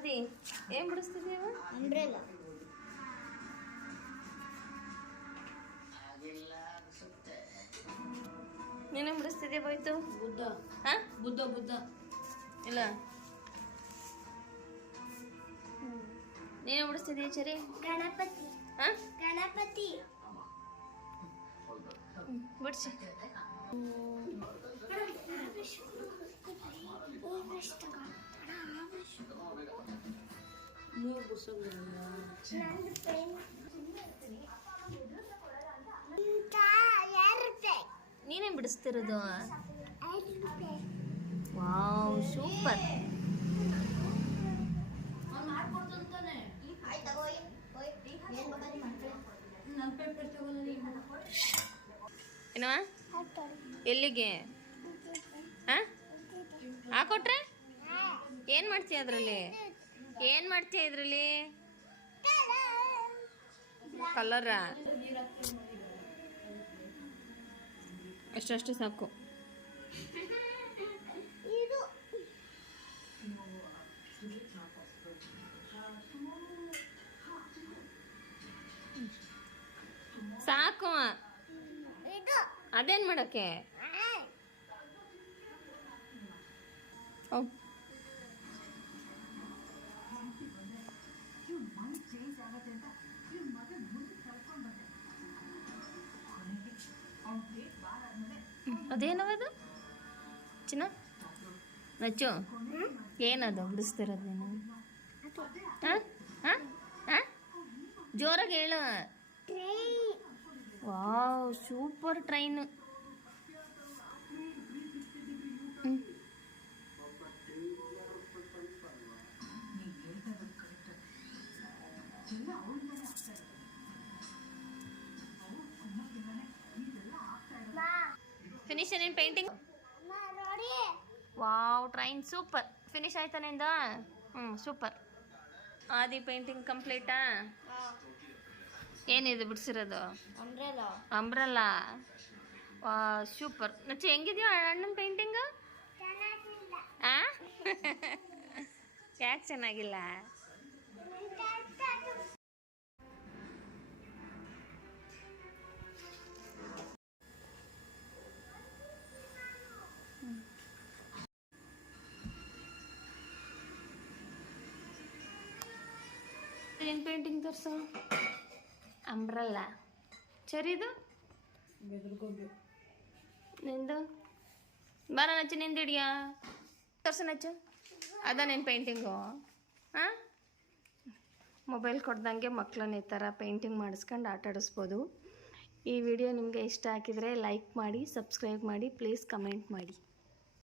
ಅದೇ ಏನ್ ಬಿಡಿಸ್ತಿದೀವ ಅಂಬ್ರೆಲ್ಲ ನೀನೇನ್ ಬಿಡಿಸ್ತಿದ್ಯಾ ಹೋಯ್ತು ಬುದ್ಧ. ಹಾ? ಬುದ್ಧ ಬುದ್ಧ. ಇಲ್ಲ. ನೀನೇ ಬಿಡಿಸ್ತಿದ್ಯಾ ಚರಿ? ಗಣಪತಿ. ಹಾ? ಗಣಪತಿ. ಬಿಡ್ಸಿ. ಮೂರು ಪುಸ್ತಕಗಳಿಲ್ಲ ನೀನೇ ಬಿಡಿಸ್ತಿರೋದು? Wow super. ನನ್ನ ಏನವ ಎಲ್ಲಿಗೆ? ಹಾ ಹಾಕೊಟ್ರೆ? ಏನ್ ಮಾಡ್ತೀಯ ಅದ್ರಲ್ಲಿ? ಏನ್ ಮಾಡ್ತೀಯ ಇದ್ರಲ್ಲಿ? ಕಲರ ಅಷ್ಟಷ್ಟು ಸಾಕು. ಸಾಕು. ಅದೇನ್ ಮಾಡಕ್ಕೆ? ಅದೇನವದು ಚಿನ್ನ? ನಚ್ಚು ಏನದು ಬಿಡಿಸ್ತಿರೋದೇನು ಹಾಂ? ಹಾಂ? ಹಾಂ? ಜೋರಾಗಿ ಹೇಳು. Wow super train. ಫಿನಿಶ್ ಏನೇನು painting wow train super finish ಆಯ್ತಾ ನಿಂದ? ಹ್ಞೂ ಸೂಪರ್ ಆದಿ ಪೇಂಟಿಂಗ್ ಕಂಪ್ಲೀಟಾ ಏನಿದೆ ಬಿಡಿಸಿರೋದು? ಅಂಬ್ರಲ್ಲಾ ಸೂಪರ್ ನಚ್ಚಿ ಹೆಂಗಿದ್ಯೋ ಅಣ್ಣನ ಪೇಂಟಿಂಗ್ ಯಾಕೆ ಚೆನ್ನಾಗಿಲ್ಲ? ಏನು ಪೇಂಟಿಂಗ್ ತೋರಿಸು? ಅಂಬ್ರಲ್ಲ ಚರಿದು? ನಿಂದು? ಬಾರ ನಚ್ಚು, ನಿಂದು ಹಿಡಿಯ. ತೋರಿಸು ನಚ್ಚು. ಅದ ನಿನ್ನ ಪೇಂಟಿಂಗು ಹಾಂ? ಮೊಬೈಲ್ ಕೊಡ್ದಂಗೆ ಮಕ್ಕಳನ್ನ ಈ ಥರ ಪೇಂಟಿಂಗ್ ಮಾಡಿಸ್ಕೊಂಡು ಆಟ ಆಡಿಸ್ಬೋದು. ಈ ವಿಡಿಯೋ ನಿಮಗೆ ಇಷ್ಟ ಹಾಕಿದರೆ ಲೈಕ್ ಮಾಡಿ ಸಬ್ಸ್ಕ್ರೈಬ್ ಮಾಡಿ ಪ್ಲೀಸ್ ಕಮೆಂಟ್ ಮಾಡಿ.